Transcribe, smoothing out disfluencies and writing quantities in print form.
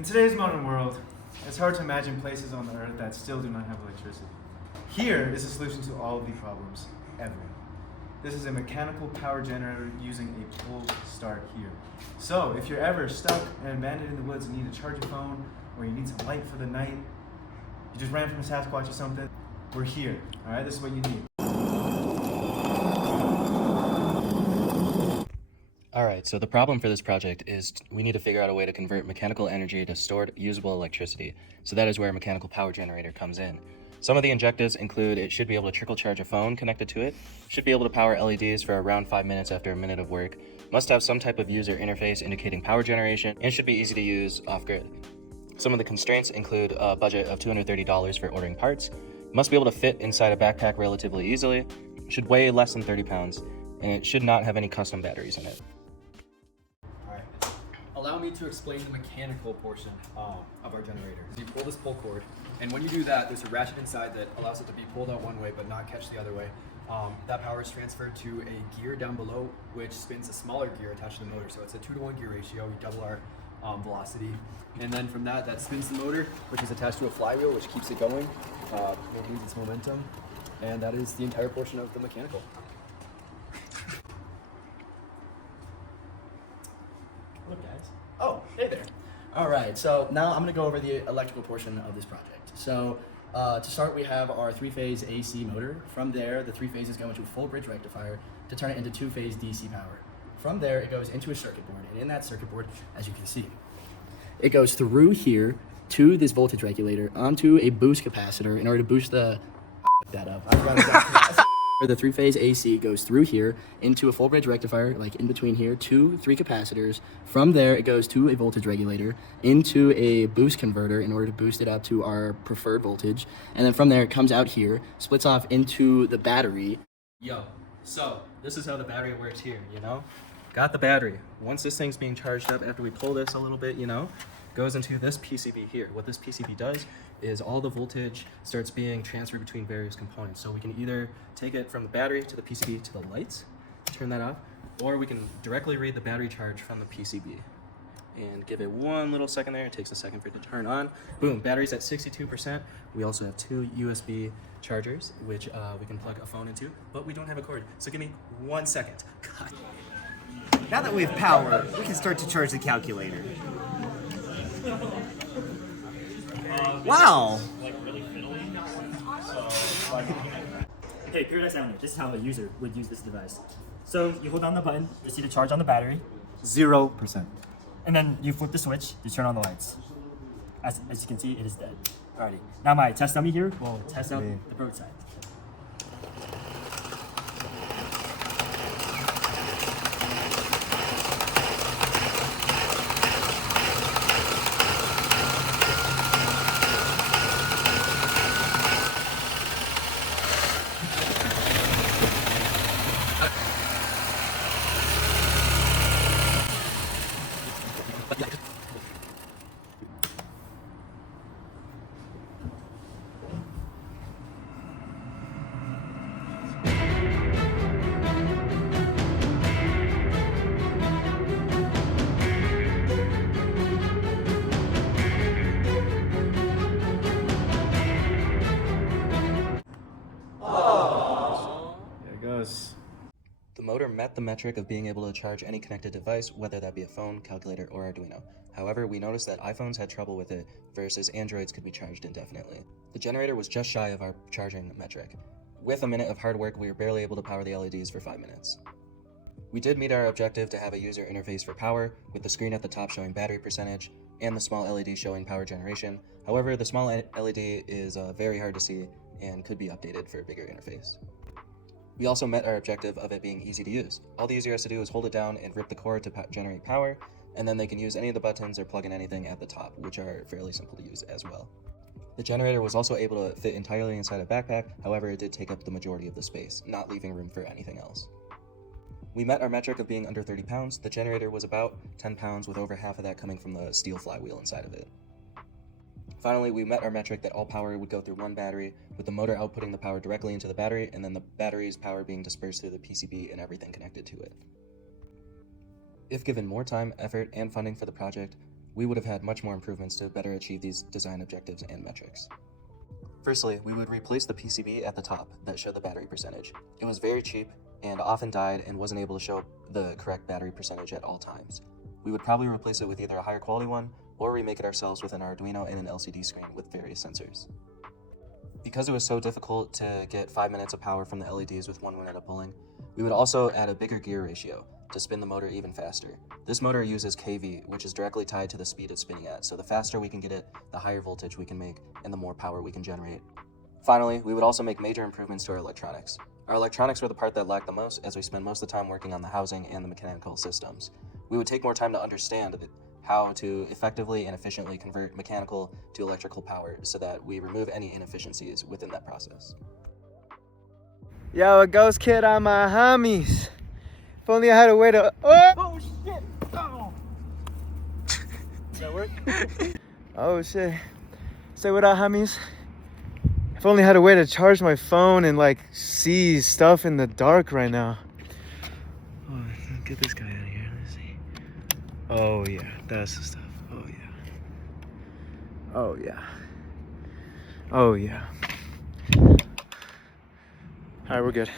In today's modern world, it's hard to imagine places on the earth that still do not have electricity. Here is a solution to all of the problems ever. This is a mechanical power generator using a pull start here. So if you're ever stuck and abandoned in the woods and need to charge your phone, or you need some light for the night, you just ran from a Sasquatch or something, we're here, all right? This is what you need. Alright, so the problem for this project is we need to figure out a way to convert mechanical energy to stored, usable electricity. So that is where a mechanical power generator comes in. Some of the objectives include it should be able to trickle charge a phone connected to it, should be able to power LEDs for around 5 minutes after a minute of work, must have some type of user interface indicating power generation, and should be easy to use off-grid. Some of the constraints include a budget of $230 for ordering parts, must be able to fit inside a backpack relatively easily, should weigh less than 30 pounds, and it should not have any custom batteries in it. Allow me to explain the mechanical portion of our generator. You pull this pull cord, and when you do that, there's a ratchet inside that allows it to be pulled out one way but not catch the other way. That power is transferred to a gear down below, which spins a smaller gear attached to the motor. So it's a 2-to-1 gear ratio. We double our velocity, and then from that spins the motor, which is attached to a flywheel, which keeps it going, maintains its momentum, and that is the entire portion of the mechanical. Look, guys. Oh, hey there. All right, so now I'm gonna go over the electrical portion of this project. So to start, we have our 3-phase AC motor. From there, the 3 phases go into a full bridge rectifier to turn it into 2-phase DC power. From there, it goes into a circuit board, and in that circuit board, as you can see, it goes through here to this voltage regulator onto a boost capacitor in order to boost the that up. I forgot exactly. The 3-phase AC goes through here into a full bridge rectifier, like in between here, 2 3 capacitors. From there, it goes to a voltage regulator, into a boost converter in order to boost it up to our preferred voltage. And then from there, it comes out here, splits off into the battery. So this is how the battery works here, Got the battery. Once this thing's being charged up, after we pull this a little bit, goes into this PCB here. What this PCB does is all the voltage starts being transferred between various components. So we can either take it from the battery to the PCB to the lights, turn that off, or we can directly read the battery charge from the PCB. And give it one little second there. It takes a second for it to turn on. Boom, battery's at 62%. We also have 2 USB chargers, which we can plug a phone into, but we don't have a cord. So give me 1 second. God. Now that we have power, we can start to charge the calculator. Wow! Hey, Paradise Islander, this is how a user would use this device. So you hold down the button, you see the charge on the battery, 0%. and then you flip the switch to turn on the lights. As you can see, it is dead. Alrighty, now my test dummy here will test out the roadside. The motor met the metric of being able to charge any connected device, whether that be a phone, calculator, or Arduino. However, we noticed that iPhones had trouble with it versus Androids could be charged indefinitely. The generator was just shy of our charging metric. With a minute of hard work, we were barely able to power the LEDs for 5 minutes. We did meet our objective to have a user interface for power, with the screen at the top showing battery percentage, and the small LED showing power generation. However, the small LED is very hard to see and could be updated for a bigger interface. We also met our objective of it being easy to use. All the user has to do is hold it down and rip the cord to generate power, and then they can use any of the buttons or plug in anything at the top, which are fairly simple to use as well. The generator was also able to fit entirely inside a backpack, however it did take up the majority of the space, not leaving room for anything else. We met our metric of being under 30 pounds. The generator was about 10 pounds, with over half of that coming from the steel flywheel inside of it. Finally, we met our metric that all power would go through one battery, with the motor outputting the power directly into the battery, and then the battery's power being dispersed through the PCB and everything connected to it. If given more time, effort, and funding for the project, we would have had much more improvements to better achieve these design objectives and metrics. Firstly, we would replace the PCB at the top that showed the battery percentage. It was very cheap and often died and wasn't able to show the correct battery percentage at all times. We would probably replace it with either a higher quality one or remake it ourselves with an Arduino and an LCD screen with various sensors. Because it was so difficult to get 5 minutes of power from the LEDs with 1 minute of pulling, we would also add a bigger gear ratio to spin the motor even faster. This motor uses kV, which is directly tied to the speed it's spinning at, so the faster we can get it, the higher voltage we can make, and the more power we can generate. Finally, we would also make major improvements to our electronics. Our electronics were the part that lacked the most, as we spend most of the time working on the housing and the mechanical systems. We would take more time to understand how to effectively and efficiently convert mechanical to electrical power so that we remove any inefficiencies within that process. Yo, a ghost kid on my homies. If only I had a way to. Oh shit! Oh. Does that work? Oh shit! Say what up, homies. If only I had a way to charge my phone and like see stuff in the dark right now. Oh, get this guy out of here. Let's see. Oh yeah, that's the stuff. Oh yeah. Oh yeah. Oh yeah. All right, we're good.